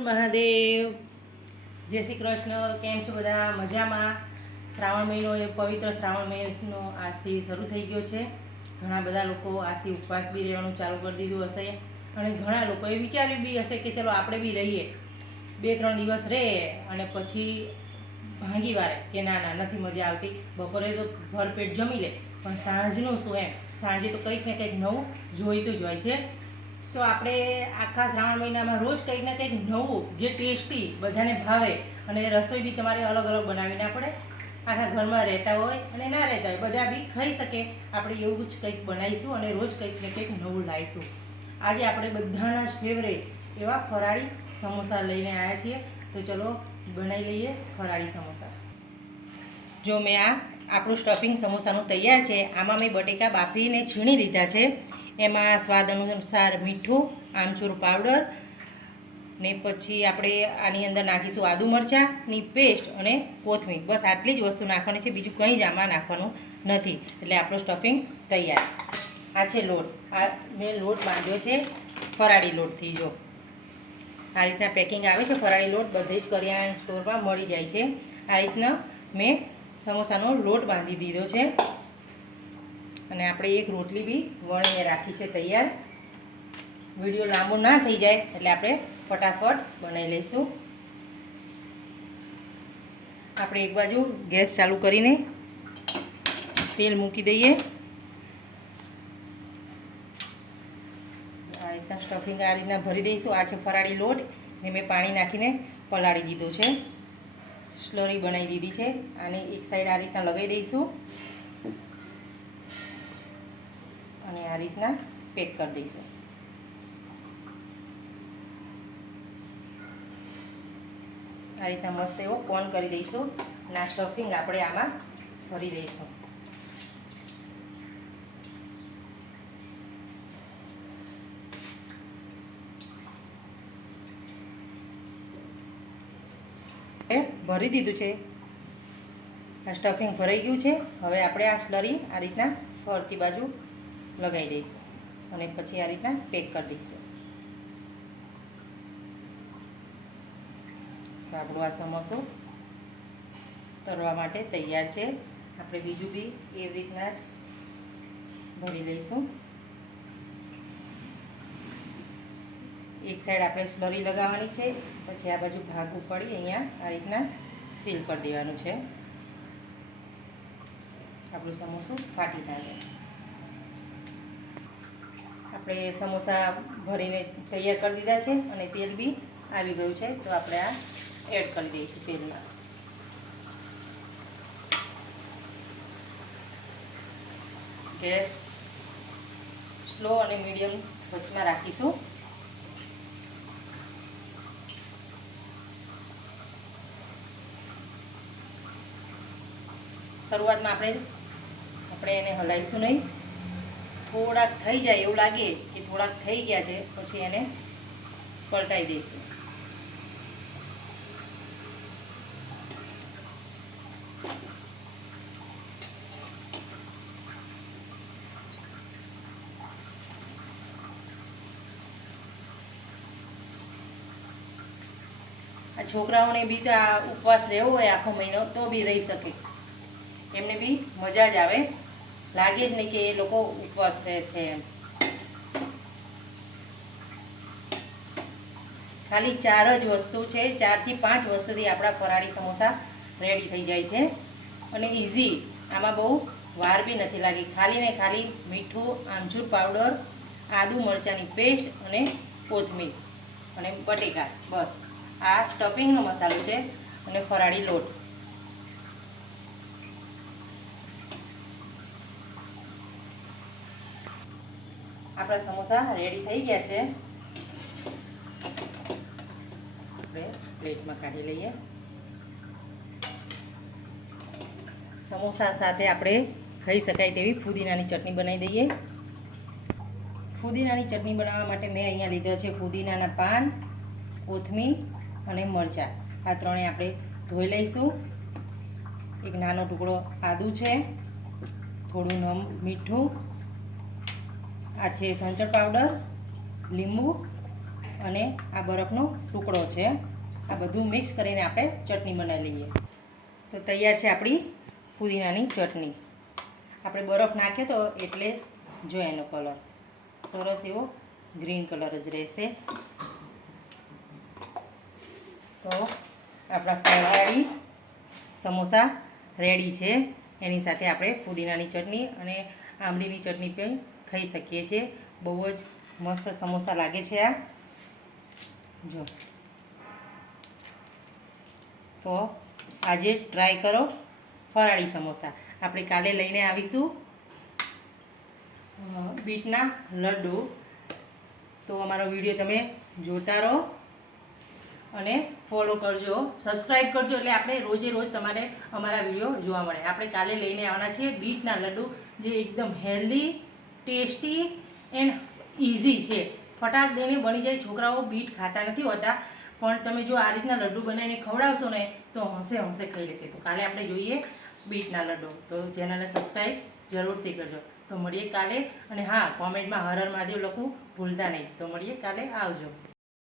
મહાદેવ, જય શ્રી કૃષ્ણ, કેમ છો બધા? મજામાં? શ્રાવણ મહિનો એ પવિત્ર શ્રાવણ મહિનો આજથી શરૂ થઈ ગયો છે. ઘણા બધા લોકો આજથી ઉપવાસ બી રહેવાનું ચાલુ કરી દીધું હશે. અને ઘણા લોકોએ વિચાર્યું બી હશે કે ચલો આપણે બી રહીએ બે, ત્રણ દિવસ રહે અને પછી ભાંગી વારે કે ના ના, નથી મજા આવતી. બપોરે તો ભરપેટ જમી લે. પણ સાંજનું શું એમ? સાંજે તો કંઈક ને કંઈક નવું જોઈતું જ હોય છે. તો આપણે આખા શ્રાવણ મહિનામાં રોજ કંઈક ને કંઈક નવું, જે ટેસ્ટી, બધાને ભાવે અને રસોઈ બી તમારે અલગ અલગ બનાવી ના પડે. આખા ઘરમાં રહેતા હોય અને ના રહેતા હોય, બધા બી ખાઈ શકે. આપણે એવું જ કંઈક બનાવીશું અને રોજ કંઈક ને કંઈક નવું લાવીશું. આજે આપણે બધાના જ ફેવરેટ એવા ફરાળી સમોસા લઈને આવ્યા છીએ. તો ચલો બનાવી લઈએ ફરાળી સમોસા. જો મેં આ આપણું સ્ટફિંગ સમોસાનું તૈયાર છે. આમાં મેં બટેકા બાફીને છીણી લીધા છે. એમાં સ્વાદ અનુસાર મીઠું, આમચૂર પાવડર ને પછી આપણે આની અંદર નાખીશું આદુ મરચાંની પેસ્ટ અને કોથમીર. બસ આટલી જ વસ્તુ નાખવાની છે. બીજું કંઈ જ આમાં નાખવાનું નથી. એટલે આપણું સ્ટફિંગ તૈયાર. આ છે લોટ. આ મેં લોટ બાંધ્યો છે ફરાળી લોટથી જો. આ રીતના પેકિંગ આવે છે. ફરાળી લોટ બધે જ કરિયાણા સ્ટોરમાં મળી જાય છે. આ રીતના મેં સમોસાનો લોટ બાંધી દીધો છે. અને આપણે એક રોટલી બી વણીને રાખી છે તૈયાર. વીડિયો લાંબો ના થઈ જાય એટલે આપણે ફટાફટ બનાવી લઈશું. આપણે એક બાજુ ગેસ ચાલુ કરીને તેલ મૂકી દઈએ. આ રીતના સ્ટફિંગ આ રીતના ભરી દઈશું. આ છે ફરાળી લોટ. ને મેં પાણી નાખીને પલાળી દીધો છે. સ્લરી બનાવી દીધી છે આને એક સાઈડ આ રીતના લગાવી દઈશું. અને આ રીતના પેક કરી દઈશું. આ રીતના મસ્ત એવો કોન કરી દઈશું. ના સ્ટફિંગ આપણે આમાં ભરી દઈશું એ ભરી દીધું છે. આ સ્ટફિંગ ભરાઈ ગયું છે. હવે આપણે આ સ્લરી આ રીતના ફરતી બાજુ લગાવી દઈશું અને પછી આ રીતના પેક કરી દઈશું. તો આપણું આ સમોસો તરવા માટે તૈયાર છે. આપણે બીજું બી એવી રીતના જ ભરી લઈશું. એક સાઈડ આપણે સ્લરી લગાવવાની છે, પછી આ બાજુ ભાગ ઉપાડી અહીંયા આ રીતના સીલ કરી દેવાનું છે. આપણું સમોસું ફાટી ના આપણે સમોસા ભરીને તૈયાર કરી દીધા છે અને તેલ બી આવી ગયું છે, તો આપણે આ એડ કરી દઈશું તેલમાં. ગેસ સ્લો અને મીડિયમ વચમાં રાખીશું. શરૂઆતમાં આપણે આપણે એને હલાવીશું નહીં. થોડાક થઈ જાય એવું લાગે કે થોડાક થઈ ગયા છે, પછી એને પલટાઈ દઈશું. છોકરાઓને બી ઉપવાસ રહેવો હોય આખો મહિનો, તો બી રહી શકે. એમને બી મજા જ આવે. લાગે જ નહીં કે એ લોકો ઉપવાસ રહે છે એમ. ખાલી ચાર જ વસ્તુ છે, ચારથી પાંચ વસ્તુથી આપણા ફરાળી સમોસા રેડી થઈ જાય છે. અને ઇઝી આમાં બહુ વાર બી નથી લાગી. ખાલી ને ખાલી મીઠું, આમચૂર પાવડર, આદુ મરચાંની પેસ્ટ અને કોથમીર અને બટેકા. બસ. આ સ્ટફિંગનો મસાલો છે અને ફરાળી લોટ. આપણા સમોસા રેડી થઈ ગયા છે. આપણે પ્લેટમાં કાઢી લઈએ. સમોસા સાથે આપણે ખાઈ શકાય તેવી ફુદીનાની ચટણી બનાવી દઈએ. ફુદીનાની ચટણી બનાવવા માટે મેં અહીંયા લીધો છે ફુદીનાના પાન, કોથમીર અને મરચાં. આ ત્રણે આપણે ધોઈ લઈશું. એક નાનો ટુકડો આદું છે, થોડું નમ મીઠું આ છે સંચળ પાવડર, લીંબુ અને આ બરફનો ટુકડો છે. આ બધું મિક્સ કરીને આપણે ચટણી બનાવી લઈએ. તો તૈયાર છે આપણી ફુદીનાની ચટણી. આપણે બરફ નાખ્યો તો એટલે જો એનો કલર. સરસ એવો ગ્રીન કલર જ રહેશે. તો આપણા ફરાળી સમોસા રેડી છે. એની સાથે આપણે ફુદીનાની ચટણી અને આંબલીની ચટણી પણ ખાઈ શકીએ છીએ. બહુ જ મસ્ત સમોસા લાગે છે આ. જો. તો આજે ટ્રાય કરો ફરાળી સમોસા. આપણે કાલે લઈને આવીશું બીટના લડ્ડુ. તો અમારો વીડિયો તમે જોતા રહો અને ફોલો કરજો. સબસ્ક્રાઈબ કરજો એટલે આપણે રોજે રોજ તમારે અમારા વીડિયો જોવા મળે. આપણે કાલે લઈને આવવાના છીએ બીટના લડ્ડુ, જે એકદમ હેલ્ધી ટેસ્ટી એન્ડ ઇઝી છે. ફટાક દઈને બની જાય, છોકરાઓ બીટ ખાતા નથી હોતા. પણ તમે જો આ રીતના લડ્ડુ બનાવીને ખવડાવશો ને, તો હંસે હંસે ખાઈ લેશે. તો કાલે આપણે જોઈએ બીટના લડ્ડુ. તો ચેનલને સબસ્ક્રાઈબ જરૂરથી કરજો. તો મળીએ કાલે. અને હા કોમેન્ટમાં હર મહાદેવ લખવું ભૂલતા નહીં. તો મળીએ કાલે. આવજો.